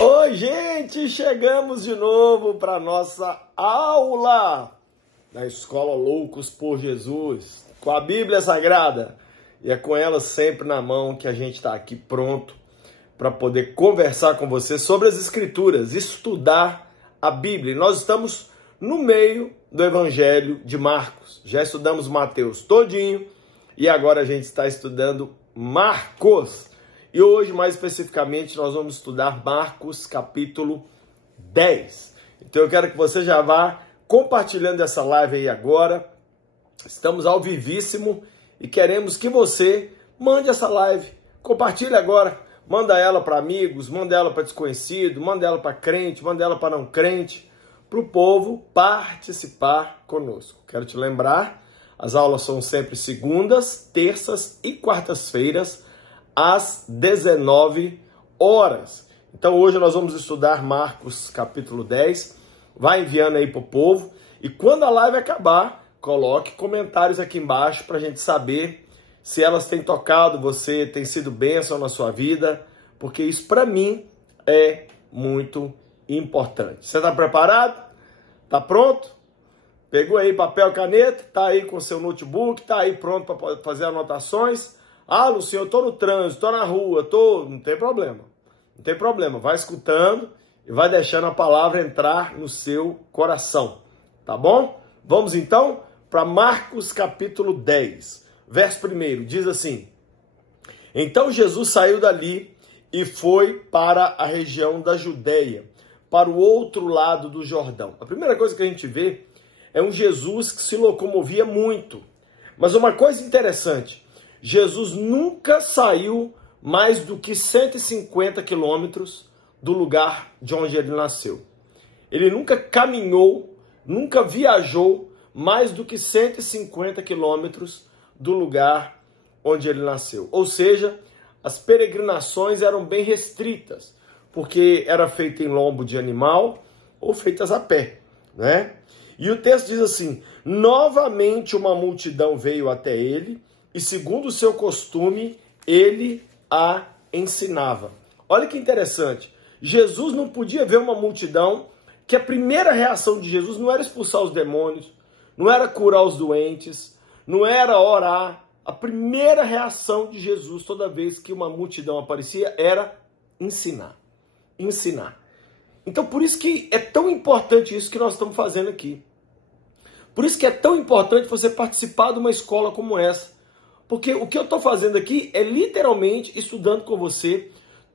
Oi, gente! Chegamos de novo para nossa aula da Escola Loucos por Jesus, com a Bíblia Sagrada. E é com ela sempre na mão que a gente está aqui pronto para poder conversar com você sobre as Escrituras, estudar a Bíblia. E nós estamos no meio do Evangelho de Marcos. Já estudamos Mateus todinho e agora a gente está estudando Marcos. E hoje, mais especificamente, nós vamos estudar Marcos capítulo 10. Então eu quero que você já vá compartilhando essa live aí agora. Estamos ao vivíssimo e queremos que você mande essa live. Compartilhe agora. Manda ela para amigos, manda ela para desconhecido, manda ela para crente, manda ela para não crente, para o povo participar conosco. Quero te lembrar, as aulas são sempre segundas, terças e quartas-feiras, às 19 horas. Então hoje nós vamos estudar Marcos capítulo 10. Vai enviando aí para o povo. E quando a live acabar, coloque comentários aqui embaixo para a gente saber se elas têm tocado você, tem sido bênção na sua vida. Porque isso para mim é muito importante. Você está preparado? Está pronto? Pegou aí papel e caneta? Está aí com seu notebook? Está aí pronto para fazer anotações? Ah, Luciano, eu estou no trânsito, estou na rua, não tem problema. Não tem problema, vai escutando e vai deixando a palavra entrar no seu coração, tá bom? Vamos então para Marcos capítulo 10, verso 1, diz assim: Então Jesus saiu dali e foi para a região da Judeia, para o outro lado do Jordão. A primeira coisa que a gente vê é um Jesus que se locomovia muito. Mas uma coisa interessante, Jesus nunca saiu mais do que 150 quilômetros do lugar de onde ele nasceu. Ele nunca caminhou, nunca viajou mais do que 150 quilômetros do lugar onde ele nasceu. Ou seja, as peregrinações eram bem restritas, porque era feita em lombo de animal ou feitas a pé, né? E o texto diz assim: novamente uma multidão veio até ele, e segundo o seu costume, ele a ensinava. Olha que interessante. Jesus não podia ver uma multidão que a primeira reação de Jesus não era expulsar os demônios, não era curar os doentes, não era orar. A primeira reação de Jesus, toda vez que uma multidão aparecia, era ensinar. Ensinar. Então, por isso que é tão importante isso que nós estamos fazendo aqui. Por isso que é tão importante você participar de uma escola como essa. Porque o que eu estou fazendo aqui é literalmente estudando com você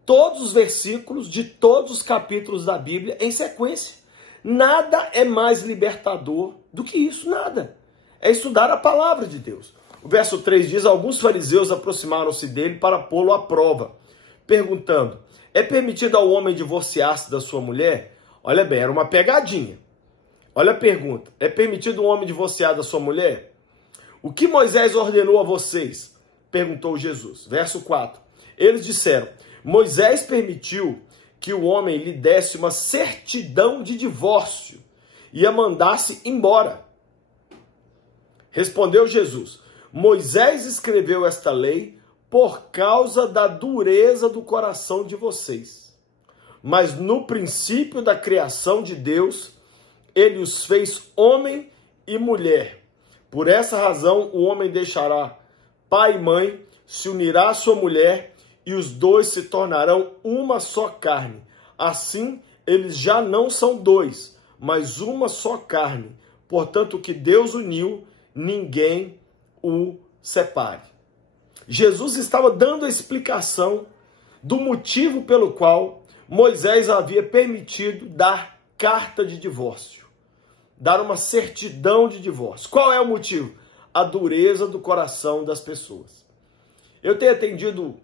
todos os versículos de todos os capítulos da Bíblia em sequência. Nada é mais libertador do que isso, nada. É estudar a palavra de Deus. O verso 3 diz: alguns fariseus aproximaram-se dele para pô-lo à prova, perguntando: é permitido ao homem divorciar-se da sua mulher? Olha bem, era uma pegadinha. Olha a pergunta: é permitido um homem divorciar da sua mulher? O que Moisés ordenou a vocês? Perguntou Jesus. Verso 4. Eles disseram: Moisés permitiu que o homem lhe desse uma certidão de divórcio e a mandasse embora. Respondeu Jesus: Moisés escreveu esta lei por causa da dureza do coração de vocês. Mas no princípio da criação de Deus, ele os fez homem e mulher. Por essa razão, o homem deixará pai e mãe, se unirá à sua mulher, e os dois se tornarão uma só carne. Assim, eles já não são dois, mas uma só carne. Portanto, o que Deus uniu, ninguém o separe. Jesus estava dando a explicação do motivo pelo qual Moisés havia permitido dar carta de divórcio, dar uma certidão de divórcio. Qual é o motivo? A dureza do coração das pessoas. Eu tenho atendido,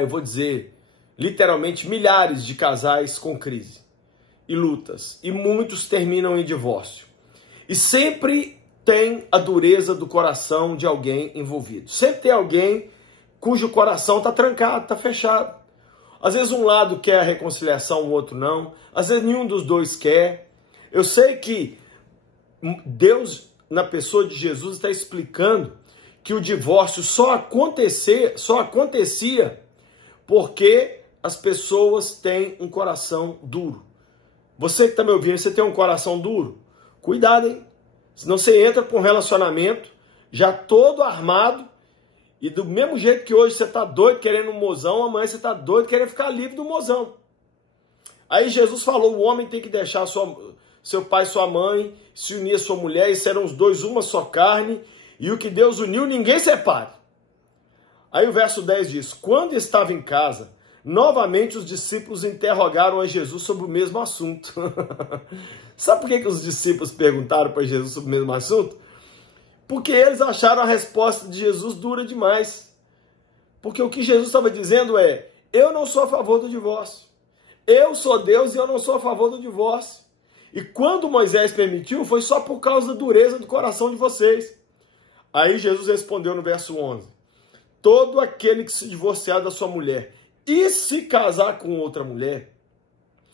eu vou dizer, literalmente milhares de casais com crise e lutas, e muitos terminam em divórcio. E sempre tem a dureza do coração de alguém envolvido. Sempre tem alguém cujo coração está trancado, está fechado. Às vezes um lado quer a reconciliação, o outro não. Às vezes nenhum dos dois quer. Eu sei que Deus, na pessoa de Jesus, está explicando que o divórcio só acontecia porque as pessoas têm um coração duro. Você que está me ouvindo, você tem um coração duro? Cuidado, hein? Senão você entra com um relacionamento já todo armado e do mesmo jeito que hoje você está doido querendo um mozão, amanhã você está doido querendo ficar livre do mozão. Aí Jesus falou, o homem tem que deixar seu pai e sua mãe, se unir a sua mulher, e serão os dois uma só carne, e o que Deus uniu ninguém separe. Aí o verso 10 diz, quando estava em casa, novamente os discípulos interrogaram a Jesus sobre o mesmo assunto. Sabe por que os discípulos perguntaram para Jesus sobre o mesmo assunto? Porque eles acharam a resposta de Jesus dura demais. Porque o que Jesus estava dizendo é, eu não sou a favor do divórcio. Eu sou Deus e eu não sou a favor do divórcio. E quando Moisés permitiu, foi só por causa da dureza do coração de vocês. Aí Jesus respondeu no verso 11, todo aquele que se divorciar da sua mulher e se casar com outra mulher,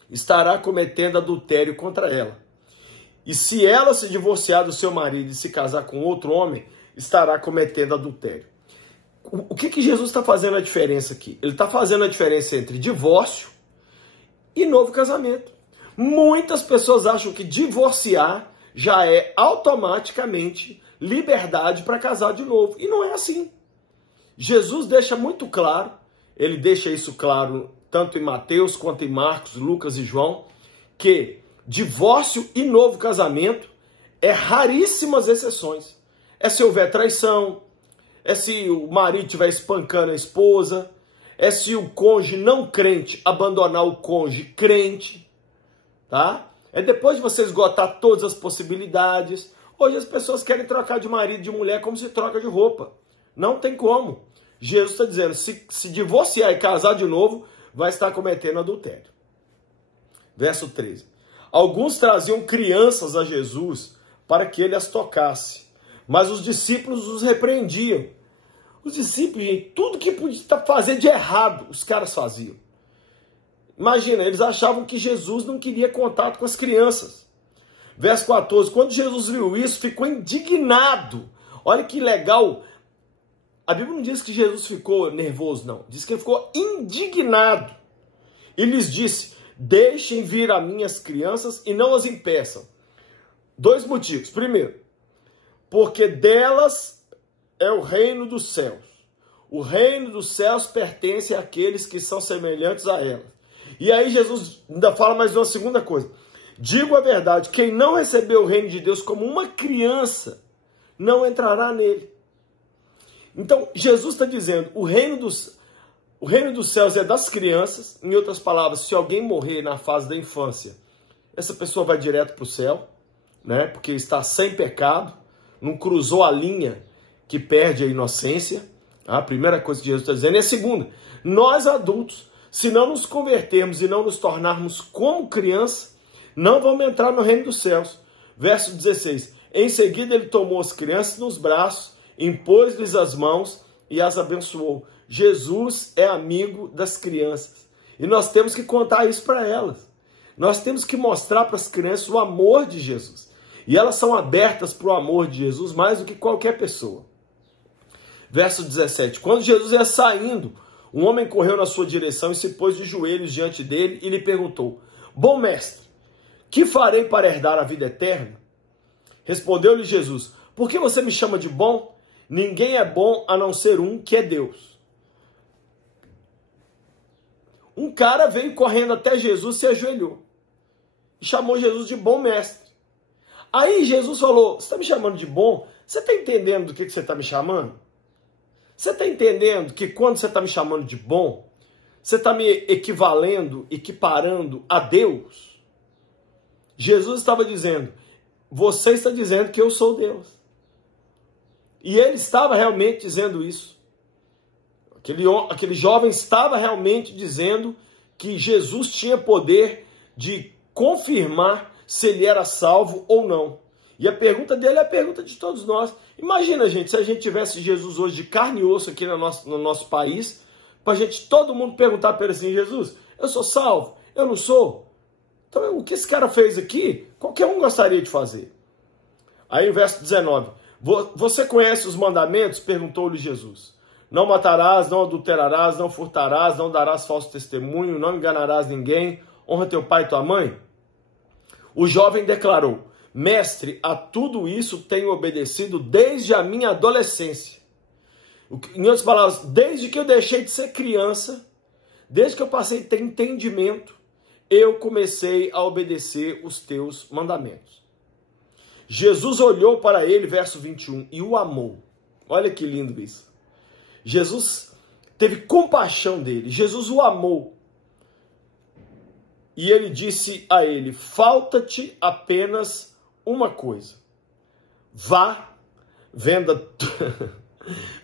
estará cometendo adultério contra ela. E se ela se divorciar do seu marido e se casar com outro homem, estará cometendo adultério. O que Jesus está fazendo a diferença aqui? Ele está fazendo a diferença entre divórcio e novo casamento. Muitas pessoas acham que divorciar já é automaticamente liberdade para casar de novo. E não é assim. Jesus deixa muito claro, ele deixa isso claro tanto em Mateus quanto em Marcos, Lucas e João, que divórcio e novo casamento é raríssimas exceções. É se houver traição, é se o marido estiver espancando a esposa, é se o cônjuge não crente abandonar o cônjuge crente, tá? É depois de você esgotar todas as possibilidades. Hoje as pessoas querem trocar de marido e de mulher como se troca de roupa. Não tem como. Jesus está dizendo, se divorciar e casar de novo, vai estar cometendo adultério. Verso 13. Alguns traziam crianças a Jesus para que ele as tocasse, mas os discípulos os repreendiam. Os discípulos, gente, tudo que podia fazer de errado, os caras faziam. Imagina, eles achavam que Jesus não queria contato com as crianças. Verso 14, quando Jesus viu isso, ficou indignado. Olha que legal. A Bíblia não diz que Jesus ficou nervoso, não. Diz que ele ficou indignado. E lhes disse, deixem vir a mim as crianças e não as impeçam. Dois motivos. Primeiro, porque delas é o reino dos céus. O reino dos céus pertence àqueles que são semelhantes a elas. E aí Jesus ainda fala mais uma segunda coisa. Digo a verdade, quem não recebeu o reino de Deus como uma criança, não entrará nele. Então, Jesus está dizendo, o reino dos céus é das crianças. Em outras palavras, se alguém morrer na fase da infância, essa pessoa vai direto para o céu, né? Porque está sem pecado, não cruzou a linha que perde a inocência. A primeira coisa que Jesus está dizendo. E a segunda, nós adultos, se não nos convertermos e não nos tornarmos como criança, não vamos entrar no reino dos céus. Verso 16, em seguida ele tomou as crianças nos braços, impôs-lhes as mãos e as abençoou. Jesus é amigo das crianças. E nós temos que contar isso para elas. Nós temos que mostrar para as crianças o amor de Jesus. E elas são abertas para o amor de Jesus mais do que qualquer pessoa. Verso 17. Quando Jesus ia saindo, um homem correu na sua direção e se pôs de joelhos diante dele e lhe perguntou, bom mestre, que farei para herdar a vida eterna? Respondeu-lhe Jesus, por que você me chama de bom? Ninguém é bom a não ser um, que é Deus. Um cara veio correndo até Jesus, se ajoelhou e chamou Jesus de bom mestre. Aí Jesus falou, você está me chamando de bom? Você está entendendo do que você está me chamando? Você está entendendo que quando você está me chamando de bom, você está me equiparando a Deus? Jesus estava dizendo, você está dizendo que eu sou Deus. E ele estava realmente dizendo isso. Aquele jovem estava realmente dizendo que Jesus tinha poder de confirmar se ele era salvo ou não. E a pergunta dele é a pergunta de todos nós. Imagina, gente, se a gente tivesse Jesus hoje de carne e osso aqui no nosso país, para todo mundo perguntar para ele assim, Jesus, eu sou salvo? Eu não sou? Então, o que esse cara fez aqui, qualquer um gostaria de fazer. Aí, o verso 19, você conhece os mandamentos? Perguntou-lhe Jesus. Não matarás, não adulterarás, não furtarás, não darás falso testemunho, não enganarás ninguém, honra teu pai e tua mãe. O jovem declarou: mestre, a tudo isso tenho obedecido desde a minha adolescência. Em outras palavras, desde que eu deixei de ser criança, desde que eu passei a ter entendimento, eu comecei a obedecer os teus mandamentos. Jesus olhou para ele, verso 21, e o amou. Olha que lindo isso. Jesus teve compaixão dele, Jesus o amou. E ele disse a ele: falta-te apenas uma coisa. Vá, venda,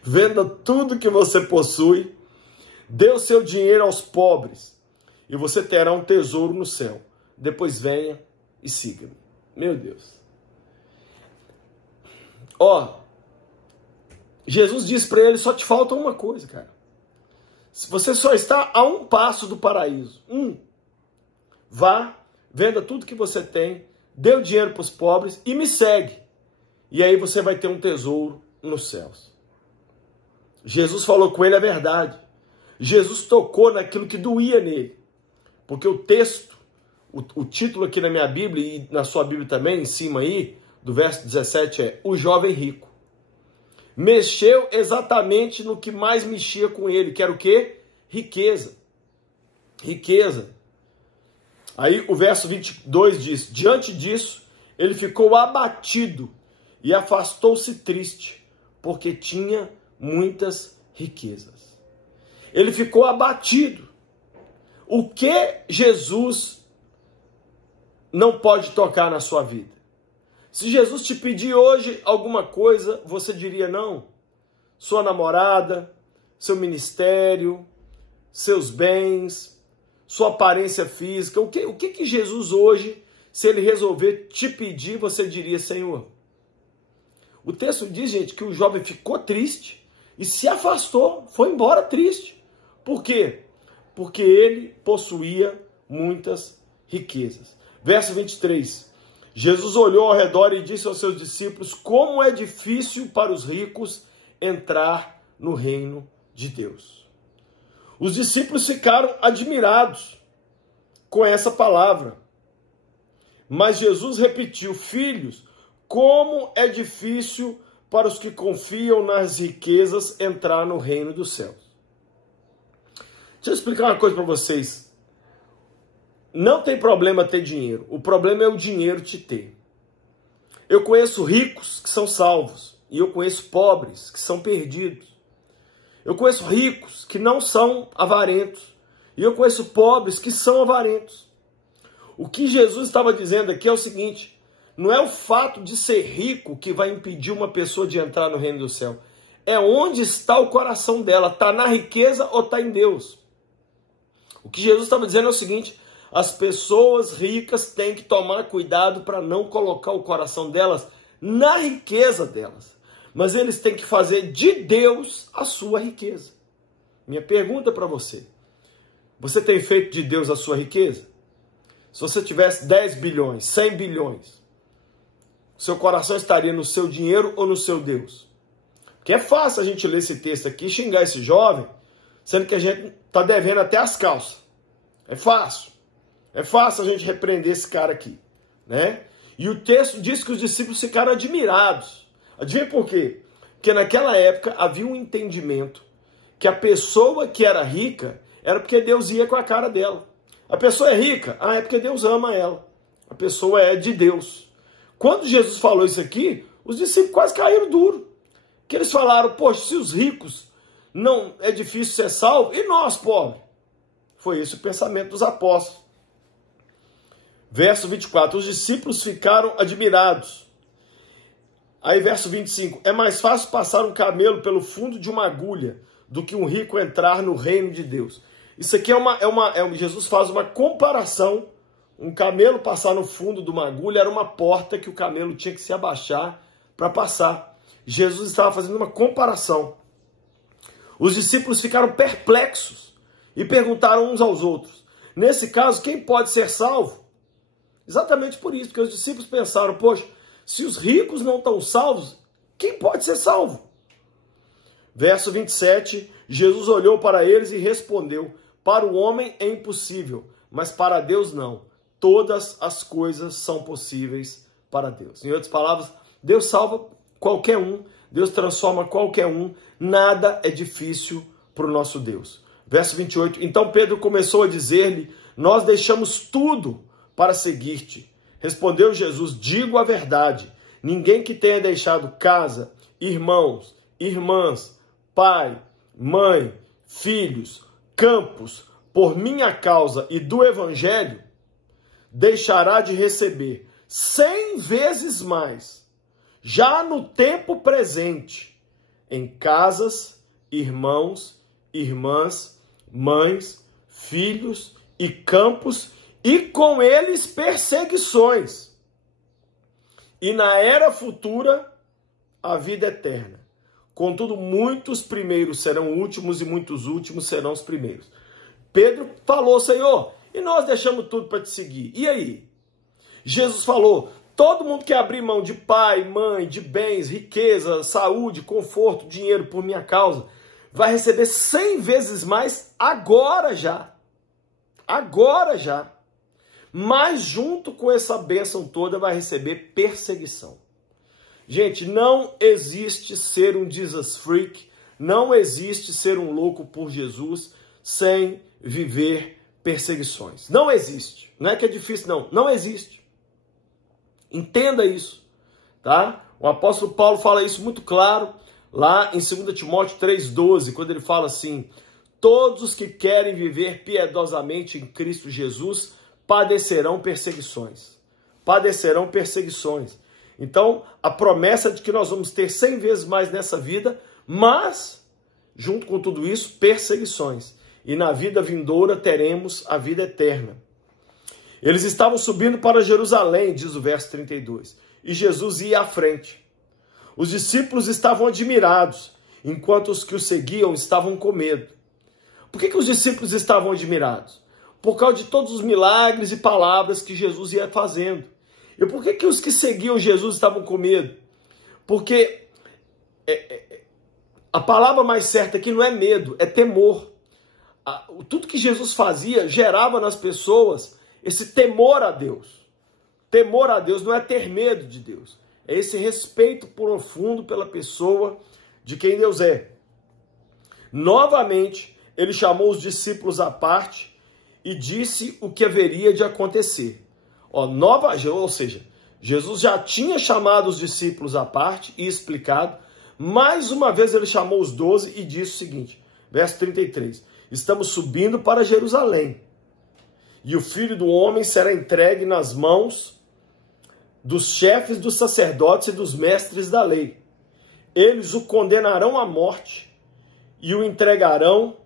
venda tudo que você possui, dê o seu dinheiro aos pobres, e você terá um tesouro no céu. Depois venha e siga-me. Meu Deus. Ó, Jesus disse para ele: só te falta uma coisa, cara. Você só está a um passo do paraíso. Vá, venda tudo que você tem, dê o dinheiro para os pobres e me segue. E aí você vai ter um tesouro nos céus. Jesus falou com ele a verdade. Jesus tocou naquilo que doía nele. Porque o texto, o título aqui na minha Bíblia e na sua Bíblia também, em cima aí, do verso 17 é: o jovem rico. Mexeu exatamente no que mais mexia com ele, que era o quê? Riqueza. Riqueza. Aí o verso 22 diz: diante disso, ele ficou abatido e afastou-se triste, porque tinha muitas riquezas. Ele ficou abatido. O que Jesus não pode tocar na sua vida? Se Jesus te pedir hoje alguma coisa, você diria não? Sua namorada, seu ministério, seus bens, sua aparência física. O que Jesus hoje, se ele resolver te pedir, você diria: Senhor? O texto diz, gente, que o jovem ficou triste e se afastou, foi embora triste. Por quê? Porque ele possuía muitas riquezas. Verso 23. Jesus olhou ao redor e disse aos seus discípulos: como é difícil para os ricos entrar no reino de Deus. Os discípulos ficaram admirados com essa palavra. Mas Jesus repetiu: filhos, como é difícil para os que confiam nas riquezas entrar no reino dos céus. Deixa eu explicar uma coisa para vocês. Não tem problema ter dinheiro. O problema é o dinheiro te ter. Eu conheço ricos que são salvos. E eu conheço pobres que são perdidos. Eu conheço ricos que não são avarentos. E eu conheço pobres que são avarentos. O que Jesus estava dizendo aqui é o seguinte: não é o fato de ser rico que vai impedir uma pessoa de entrar no reino do céu. É onde está o coração dela. Está na riqueza ou está em Deus? O que Jesus estava dizendo é o seguinte: as pessoas ricas têm que tomar cuidado para não colocar o coração delas na riqueza delas. Mas eles têm que fazer de Deus a sua riqueza. Minha pergunta para você: você tem feito de Deus a sua riqueza? Se você tivesse 10 bilhões, 100 bilhões, seu coração estaria no seu dinheiro ou no seu Deus? Porque é fácil a gente ler esse texto aqui e xingar esse jovem, sendo que a gente está devendo até as calças. É fácil. É fácil a gente repreender esse cara aqui, né? E o texto diz que os discípulos ficaram admirados. Adivinha por quê? Porque naquela época havia um entendimento que a pessoa que era rica era porque Deus ia com a cara dela. A pessoa é rica? Ah, é porque Deus ama ela. A pessoa é de Deus. Quando Jesus falou isso aqui, os discípulos quase caíram duro. Que eles falaram: poxa, se os ricos não é difícil ser salvo, e nós, pobres? Foi esse o pensamento dos apóstolos. Verso 24, os discípulos ficaram admirados. Aí verso 25, é mais fácil passar um camelo pelo fundo de uma agulha do que um rico entrar no reino de Deus. Isso aqui Jesus faz uma comparação. Um camelo passar no fundo de uma agulha era uma porta que o camelo tinha que se abaixar para passar. Jesus estava fazendo uma comparação. Os discípulos ficaram perplexos e perguntaram uns aos outros: nesse caso, quem pode ser salvo? Exatamente por isso, porque os discípulos pensaram: poxa, se os ricos não estão salvos, quem pode ser salvo? Verso 27, Jesus olhou para eles e respondeu: para o homem é impossível, mas para Deus não. Todas as coisas são possíveis para Deus. Em outras palavras, Deus salva qualquer um, Deus transforma qualquer um, nada é difícil para o nosso Deus. Verso 28, então Pedro começou a dizer-lhe: nós deixamos tudo para seguir-te. Respondeu Jesus: digo a verdade, ninguém que tenha deixado casa, irmãos, irmãs, pai, mãe, filhos, campos, por minha causa e do evangelho, deixará de receber 100 vezes mais, já no tempo presente, em casas, irmãos, irmãs, mães, filhos e campos, e com eles perseguições. E na era futura, a vida eterna. Contudo, muitos primeiros serão últimos e muitos últimos serão os primeiros. Pedro falou: Senhor, e nós deixamos tudo para te seguir. E aí? Jesus falou: todo mundo que abrir mão de pai, mãe, de bens, riqueza, saúde, conforto, dinheiro por minha causa, vai receber 100 vezes mais agora já. Agora já. Mas junto com essa bênção toda vai receber perseguição. Gente, não existe ser um Jesus freak, não existe ser um louco por Jesus sem viver perseguições. Não existe. Não é que é difícil, não. Não existe. Entenda isso, tá? O apóstolo Paulo fala isso muito claro lá em 2 Timóteo 3,12, quando ele fala assim: todos os que querem viver piedosamente em Cristo Jesus padecerão perseguições. Padecerão perseguições. Então, a promessa de que nós vamos ter 100 vezes mais nessa vida, mas, junto com tudo isso, perseguições. E na vida vindoura teremos a vida eterna. Eles estavam subindo para Jerusalém, diz o verso 32, e Jesus ia à frente. Os discípulos estavam admirados, enquanto os que o seguiam estavam com medo. Por que os discípulos estavam admirados? Por causa de todos os milagres e palavras que Jesus ia fazendo. E por que os que seguiam Jesus estavam com medo? Porque a palavra mais certa aqui não é medo, é temor. Tudo que Jesus fazia gerava nas pessoas esse temor a Deus. Temor a Deus não é ter medo de Deus. É esse respeito profundo pela pessoa de quem Deus é. Novamente, ele chamou os discípulos à parte e disse o que haveria de acontecer. Ou seja, Jesus já tinha chamado os discípulos à parte e explicado. Mais uma vez ele chamou os 12 e disse o seguinte, verso 33, estamos subindo para Jerusalém, e o Filho do Homem será entregue nas mãos dos chefes dos sacerdotes e dos mestres da lei. Eles o condenarão à morte e o entregarão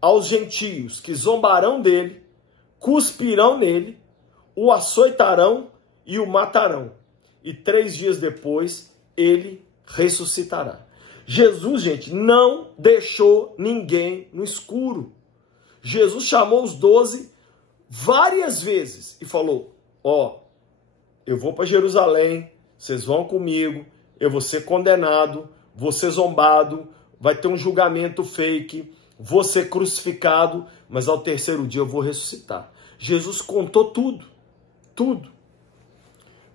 aos gentios, que zombarão dele, cuspirão nele, o açoitarão e o matarão. E 3 dias depois, ele ressuscitará. Jesus, gente, não deixou ninguém no escuro. Jesus chamou os 12 várias vezes e falou, eu vou para Jerusalém, vocês vão comigo, eu vou ser condenado, vou ser zombado, vai ter um julgamento fake, vou ser crucificado, mas ao 3º dia eu vou ressuscitar. Jesus contou tudo. Tudo.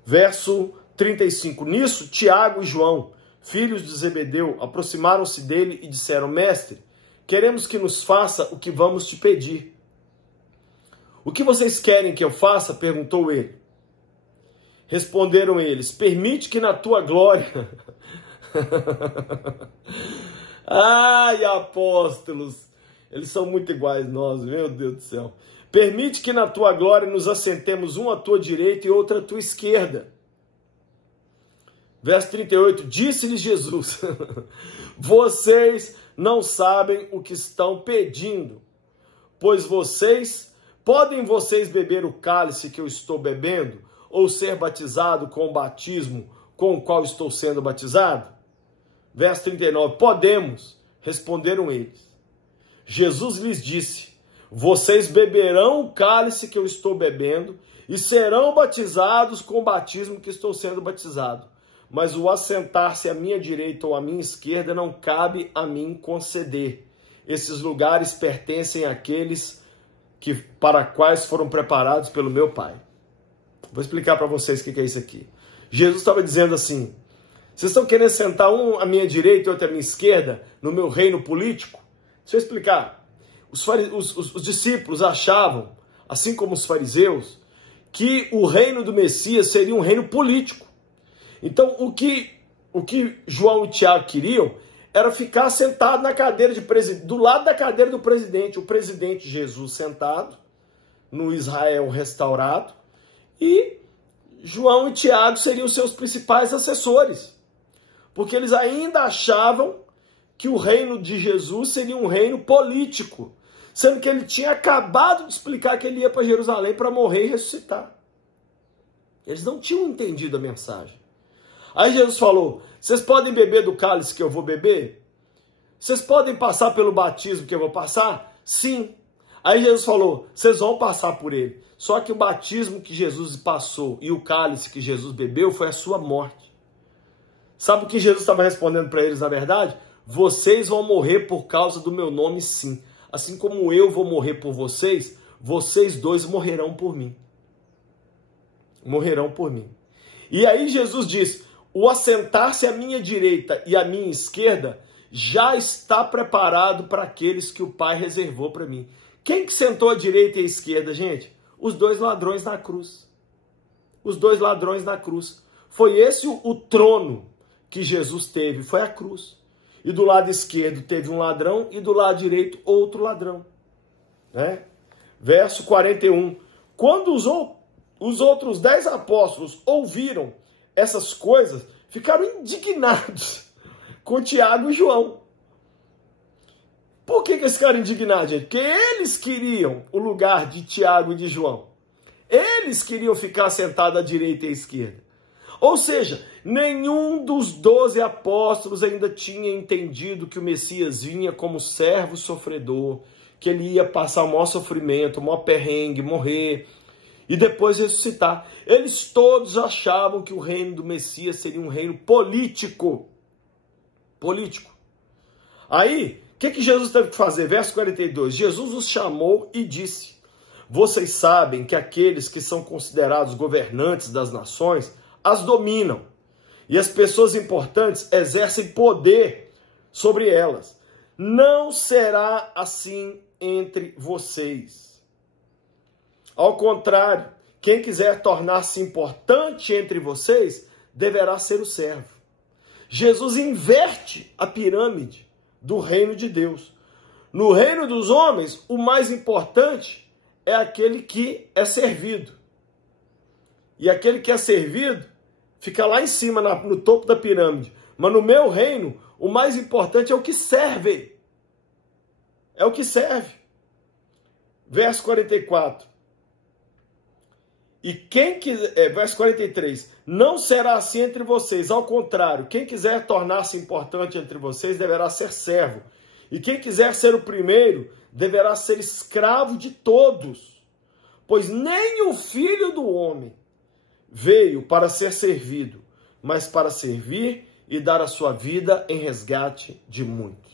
Verso 35. Nisso, Tiago e João, filhos de Zebedeu, aproximaram-se dele e disseram, mestre, queremos que nos faça o que vamos te pedir. O que vocês querem que eu faça? Perguntou ele. Responderam eles, permite que na tua glória... Ai, apóstolos, eles são muito iguais nós, meu Deus do céu. Permite que na tua glória nos assentemos um à tua direita e outro à tua esquerda. Verso 38, disse-lhes Jesus, vocês não sabem o que estão pedindo, pois podem vocês beber o cálice que eu estou bebendo, ou ser batizado com o batismo com o qual estou sendo batizado? Verso 39, podemos, responderam eles. Jesus lhes disse, vocês beberão o cálice que eu estou bebendo e serão batizados com o batismo que estou sendo batizado. mas o assentar-se à minha direita ou à minha esquerda não cabe a mim conceder. Esses lugares pertencem àqueles para quais foram preparados pelo meu Pai. Vou explicar para vocês o que é isso aqui. Jesus estava dizendo assim: vocês estão querendo sentar um à minha direita e outro à minha esquerda no meu reino político? Deixa eu explicar. Os discípulos achavam, assim como os fariseus, que o reino do Messias seria um reino político. Então, o que João e Tiago queriam era ficar sentado na cadeira de presidente, do lado da cadeira do presidente, o presidente Jesus sentado, no Israel restaurado, e João e Tiago seriam seus principais assessores, porque eles ainda achavam que o reino de Jesus seria um reino político, sendo que ele tinha acabado de explicar que ele ia para Jerusalém para morrer e ressuscitar. Eles não tinham entendido a mensagem. Aí Jesus falou: vocês podem beber do cálice que eu vou beber? Vocês podem passar pelo batismo que eu vou passar? Sim. Aí Jesus falou: vocês vão passar por ele. Só que o batismo que Jesus passou e o cálice que Jesus bebeu foi a sua morte. Sabe o que Jesus estava respondendo para eles na verdade? Vocês vão morrer por causa do meu nome, sim. Assim como eu vou morrer por vocês, vocês dois morrerão por mim. Morrerão por mim. E aí Jesus diz: o assentar-se à minha direita e à minha esquerda já está preparado para aqueles que o Pai reservou para mim. Quem que sentou à direita e à esquerda, gente? Os dois ladrões na cruz. Os dois ladrões na cruz. Foi esse o trono que Jesus teve, foi a cruz. E do lado esquerdo teve um ladrão e do lado direito outro ladrão. Né? Verso 41. Quando os outros 10 apóstolos ouviram essas coisas, ficaram indignados com Tiago e João. Por que eles ficaram indignados, gente? Porque eles queriam o lugar de Tiago e de João. Eles queriam ficar sentados à direita e à esquerda. Ou seja, nenhum dos 12 apóstolos ainda tinha entendido que o Messias vinha como servo sofredor, que ele ia passar o maior sofrimento, o maior perrengue, morrer e depois ressuscitar. Eles todos achavam que o reino do Messias seria um reino político. Político. Aí, o que Jesus teve que fazer? Verso 42. Jesus os chamou e disse: vocês sabem que aqueles que são considerados governantes das nações as dominam, e as pessoas importantes exercem poder sobre elas. Não será assim entre vocês. Ao contrário, quem quiser tornar-se importante entre vocês, deverá ser o servo. Jesus inverte a pirâmide do reino de Deus. No reino dos homens, o mais importante é aquele que é servido. E aquele que é servido fica lá em cima, no topo da pirâmide. Mas no meu reino, o mais importante é o que serve. É o que serve. Verso 44. Verso 43. Não será assim entre vocês. Ao contrário, quem quiser tornar-se importante entre vocês deverá ser servo. E quem quiser ser o primeiro deverá ser escravo de todos. Pois nem o Filho do Homem veio para ser servido, mas para servir e dar a sua vida em resgate de muitos.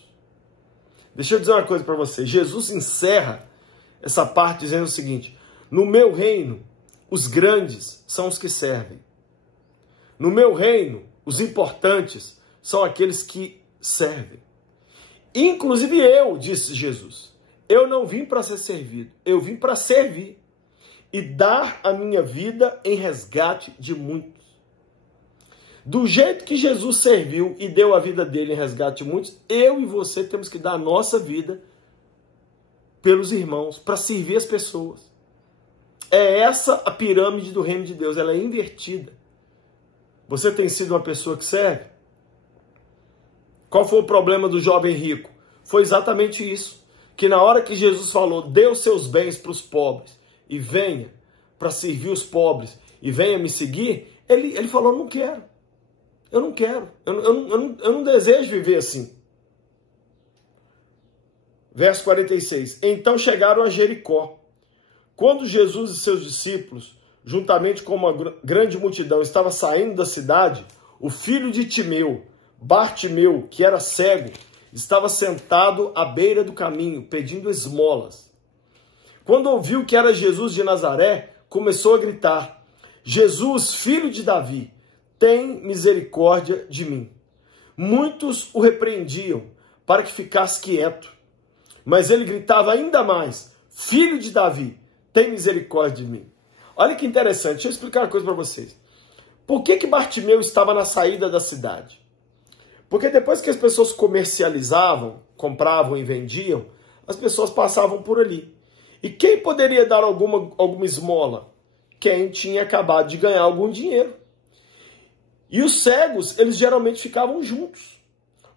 Deixa eu dizer uma coisa para você. Jesus encerra essa parte dizendo o seguinte: no meu reino, os grandes são os que servem. No meu reino, os importantes são aqueles que servem. Inclusive eu, disse Jesus, eu não vim para ser servido, eu vim para servir e dar a minha vida em resgate de muitos. Do jeito que Jesus serviu e deu a vida dele em resgate de muitos, eu e você temos que dar a nossa vida pelos irmãos, para servir as pessoas. É essa a pirâmide do reino de Deus, ela é invertida. Você tem sido uma pessoa que serve? Qual foi o problema do jovem rico? Foi exatamente isso, que na hora que Jesus falou, dê os seus bens para os pobres, e venha para servir os pobres, e venha me seguir, ele falou, não quero. Eu não quero. Eu não desejo viver assim. Verso 46. Então chegaram a Jericó. Quando Jesus e seus discípulos, juntamente com uma grande multidão, estavam saindo da cidade, o filho de Timeu, Bartimeu, que era cego, estava sentado à beira do caminho, pedindo esmolas. Quando ouviu que era Jesus de Nazaré, começou a gritar: Jesus, filho de Davi, tem misericórdia de mim. Muitos o repreendiam para que ficasse quieto, mas ele gritava ainda mais: Filho de Davi, tem misericórdia de mim. Olha que interessante, deixa eu explicar uma coisa para vocês. Por que Bartimeu estava na saída da cidade? Porque depois que as pessoas comercializavam, compravam e vendiam, as pessoas passavam por ali. E quem poderia dar alguma esmola? Quem tinha acabado de ganhar algum dinheiro. E os cegos, eles geralmente ficavam juntos.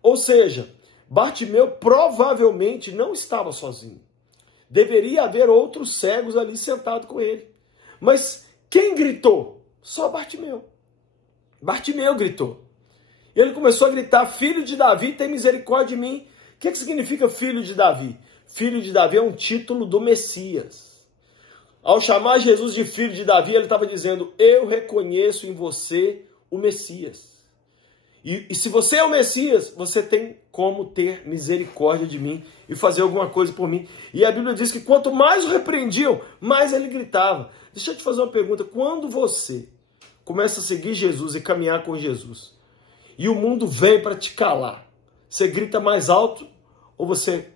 Ou seja, Bartimeu provavelmente não estava sozinho. Deveria haver outros cegos ali sentados com ele. Mas quem gritou? Só Bartimeu. Bartimeu gritou. Ele começou a gritar: Filho de Davi, tem misericórdia de mim. O que significa filho de Davi? Filho de Davi é um título do Messias. Ao chamar Jesus de filho de Davi, ele estava dizendo: eu reconheço em você o Messias. E se você é o Messias, você tem como ter misericórdia de mim e fazer alguma coisa por mim. E a Bíblia diz que quanto mais o repreendiam, mais ele gritava. Deixa eu te fazer uma pergunta. Quando você começa a seguir Jesus e caminhar com Jesus, e o mundo vem para te calar, você grita mais alto ou você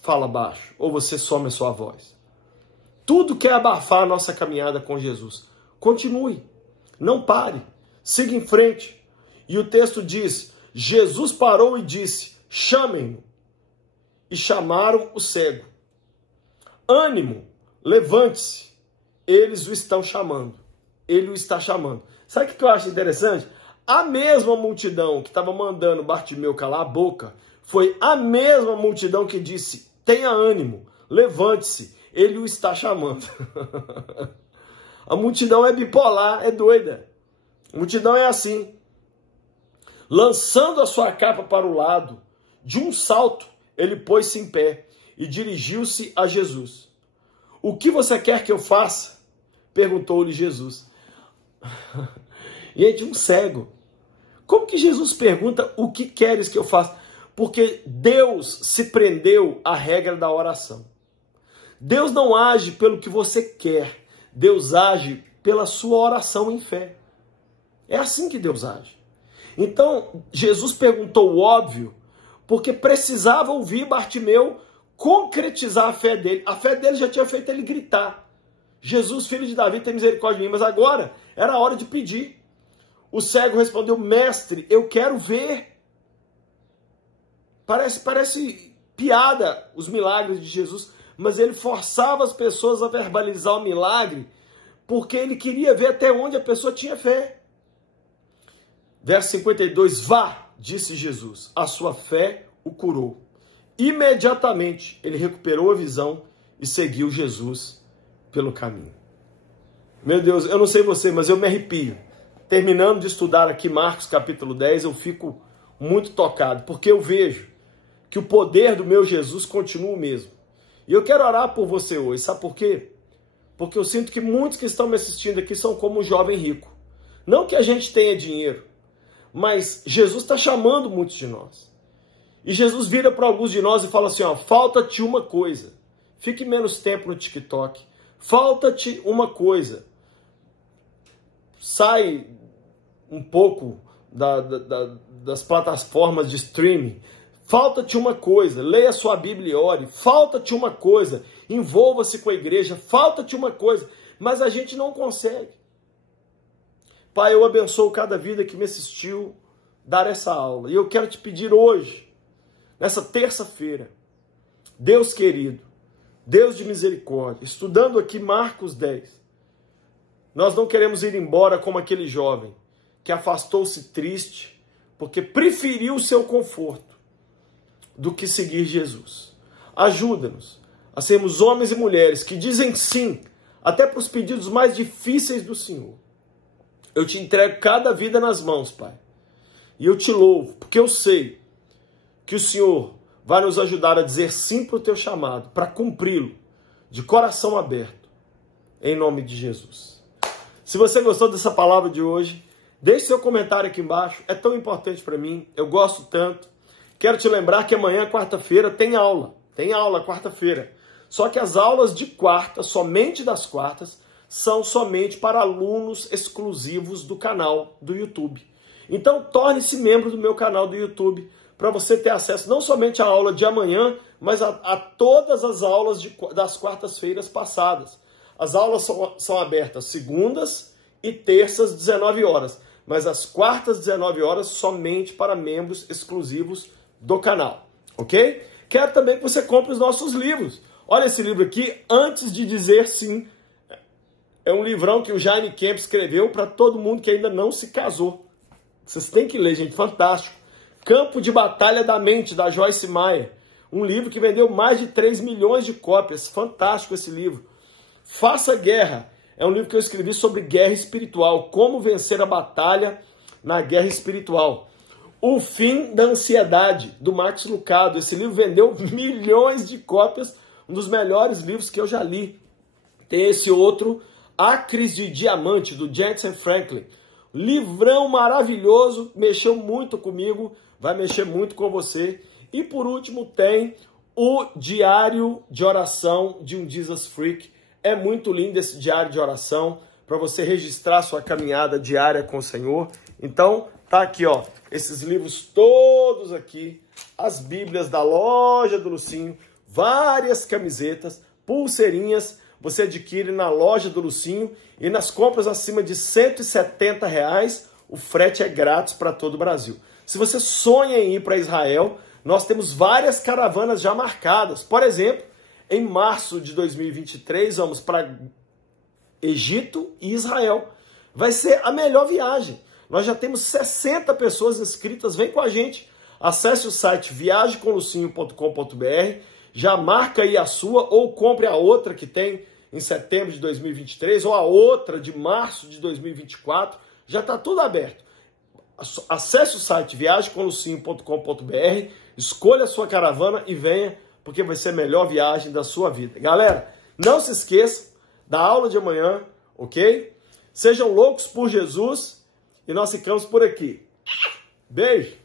fala baixo? Ou você some a sua voz? Tudo quer abafar a nossa caminhada com Jesus. Continue, não pare, siga em frente. E o texto diz: Jesus parou e disse: chamem-no. E chamaram o cego. Ânimo, levante-se. Eles o estão chamando. Ele o está chamando. Sabe o que eu acho interessante? A mesma multidão que estava mandando Bartimeu calar a boca, foi a mesma multidão que disse: tenha ânimo, levante-se, ele o está chamando. A multidão é bipolar, é doida. A multidão é assim. Lançando a sua capa para o lado, de um salto, ele pôs-se em pé e dirigiu-se a Jesus. O que você quer que eu faça? Perguntou-lhe Jesus. Gente, um cego. Como que Jesus pergunta: o que queres que eu faça? Porque Deus se prendeu à regra da oração. Deus não age pelo que você quer. Deus age pela sua oração em fé. É assim que Deus age. Então, Jesus perguntou o óbvio, porque precisava ouvir Bartimeu concretizar a fé dele. A fé dele já tinha feito ele gritar: Jesus, filho de Davi, tem misericórdia de mim. Mas agora era a hora de pedir. O cego respondeu: mestre, eu quero ver. Parece piada os milagres de Jesus, mas ele forçava as pessoas a verbalizar o milagre, porque ele queria ver até onde a pessoa tinha fé. Verso 52, vá, disse Jesus, a sua fé o curou. Imediatamente ele recuperou a visão e seguiu Jesus pelo caminho. Meu Deus, eu não sei você, mas eu me arrepio. Terminando de estudar aqui Marcos capítulo 10, eu fico muito tocado, porque eu vejo que o poder do meu Jesus continua o mesmo. E eu quero orar por você hoje, sabe por quê? Porque eu sinto que muitos que estão me assistindo aqui são como um jovem rico. Não que a gente tenha dinheiro, mas Jesus está chamando muitos de nós. E Jesus vira para alguns de nós e fala assim, ó, falta-te uma coisa. Fique menos tempo no TikTok. Falta-te uma coisa. Sai um pouco das plataformas de streaming. Falta-te uma coisa. Leia sua Bíblia e ore. Falta-te uma coisa. Envolva-se com a igreja. Falta-te uma coisa. Mas a gente não consegue. Pai, eu abençoo cada vida que me assistiu dar essa aula. E eu quero te pedir hoje, nessa terça-feira, Deus querido, Deus de misericórdia, estudando aqui Marcos 10, nós não queremos ir embora como aquele jovem que afastou-se triste porque preferiu o seu conforto do que seguir Jesus. Ajuda-nos a sermos homens e mulheres que dizem sim até para os pedidos mais difíceis do Senhor. Eu te entrego cada vida nas mãos, Pai. E eu te louvo, porque eu sei que o Senhor vai nos ajudar a dizer sim para o teu chamado, para cumpri-lo, de coração aberto, em nome de Jesus. Se você gostou dessa palavra de hoje, Deixe seu comentário aqui embaixo, é tão importante para mim, eu gosto tanto. Quero te lembrar que amanhã, quarta-feira, tem aula quarta-feira. Só que as aulas de quarta, somente das quartas, são somente para alunos exclusivos do canal do YouTube. Então, torne-se membro do meu canal do YouTube, para você ter acesso não somente à aula de amanhã, mas a todas as aulas das quartas-feiras passadas. As aulas são abertas segundas e terças, 19 horas. Mas as quartas, 19 horas, somente para membros exclusivos do canal. Ok? Quero também que você compre os nossos livros. Olha esse livro aqui, Antes de Dizer Sim. É um livrão que o Jaime Kemp escreveu para todo mundo que ainda não se casou. Vocês têm que ler, gente, fantástico. Campo de Batalha da Mente, da Joyce Meyer. Um livro que vendeu mais de 3 milhões de cópias. Fantástico esse livro. Faça Guerra. É um livro que eu escrevi sobre guerra espiritual. Como vencer a batalha na guerra espiritual. O Fim da Ansiedade, do Max Lucado. Esse livro vendeu milhões de cópias. Um dos melhores livros que eu já li. Tem esse outro, Acres de Diamante, do Jensen Franklin. Livrão maravilhoso, mexeu muito comigo, vai mexer muito com você. E por último tem o Diário de Oração de um Jesus Freak. É muito lindo esse diário de oração para você registrar sua caminhada diária com o Senhor. Então, tá aqui, ó, esses livros todos aqui, as Bíblias da loja do Lucinho, várias camisetas, pulseirinhas, você adquire na loja do Lucinho e nas compras acima de R$170, o frete é grátis para todo o Brasil. Se você sonha em ir para Israel, nós temos várias caravanas já marcadas. Por exemplo, em março de 2023, vamos para Egito e Israel. Vai ser a melhor viagem. Nós já temos 60 pessoas inscritas, vem com a gente. Acesse o site viagecomlucinho.com.br, já marca aí a sua ou compre a outra que tem em setembro de 2023 ou a outra de março de 2024. Já está tudo aberto. Acesse o site viagecomlucinho.com.br, escolha a sua caravana e venha, porque vai ser a melhor viagem da sua vida. Galera, não se esqueça da aula de amanhã, ok? Sejam loucos por Jesus e nós ficamos por aqui. Beijo!